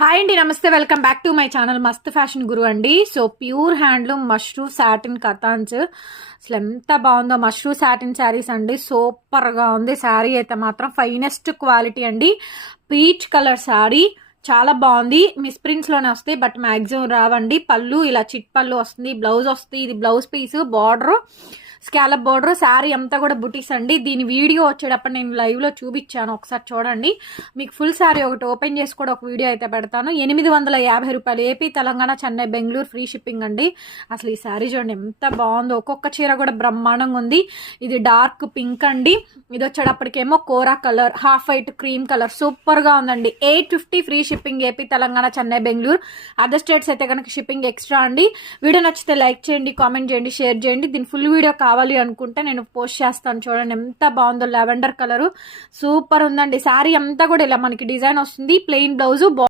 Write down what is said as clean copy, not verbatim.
Hi అండి, నమస్తే. Welcome back to my channel Mast fashion guru అండి. So pure handloom mashru satin కథాన్స్ అసలు ఎంత బాగుందో. మష్రూ సాటిన్ శారీస్ అండి, సూపర్గా ఉంది. శారీ అయితే మాత్రం ఫైనెస్ట్ క్వాలిటీ అండి. పీచ్ కలర్ శారీ చాలా బాగుంది. మిస్ ప్రింట్స్లోనే వస్తాయి, బట్ మ్యాక్సిమం రావండి. పళ్ళు ఇలా చిట్ పళ్ళు వస్తుంది, బ్లౌజ్ వస్తుంది. ఇది blouse piece, border scallop border, sari అంతా కూడా బుటీస్ అండి. దీని వీడియో వచ్చేటప్పుడు నేను లైవ్లో చూపించాను, ఒకసారి చూడండి. మీకు ఫుల్ శారీ ఒకటి ఓపెన్ చేసి కూడా ఒక వీడియో అయితే పెడతాను. 850 రూపాయలు, AP, Telangana, Chennai, Bengaluru free shipping అండి. అసలు ఈ శారీ చూడండి ఎంత బాగుందో. ఒక్కొక్క చీర కూడా బ్రహ్మాండంగా ఉంది. ఇది డార్క్ పింక్ అండి. ఇది వచ్చేటప్పటికేమో kora colour, half white, cream colour, సూపర్గా ఉందండి. 850 free shipping, AP, Telangana, Chennai, Bengaluru. Other states అయితే కనుక షిప్పింగ్ ఎక్స్ట్రా అండి. వీడియో నచ్చితే లైక్ చేయండి, కామెంట్ చేయండి, షేర్ చేయండి. దీని ఫుల్ వీడియో కావాలి అనుకుంటే నేను పోస్ట్ చేస్తాను. చూడండి ఎంత బాగుందో. లెవెండర్ కలరు సూపర్ ఉందండి. శారీ అంతా కూడా ఇలా మనకి డిజైన్ వస్తుంది. Plain blouse.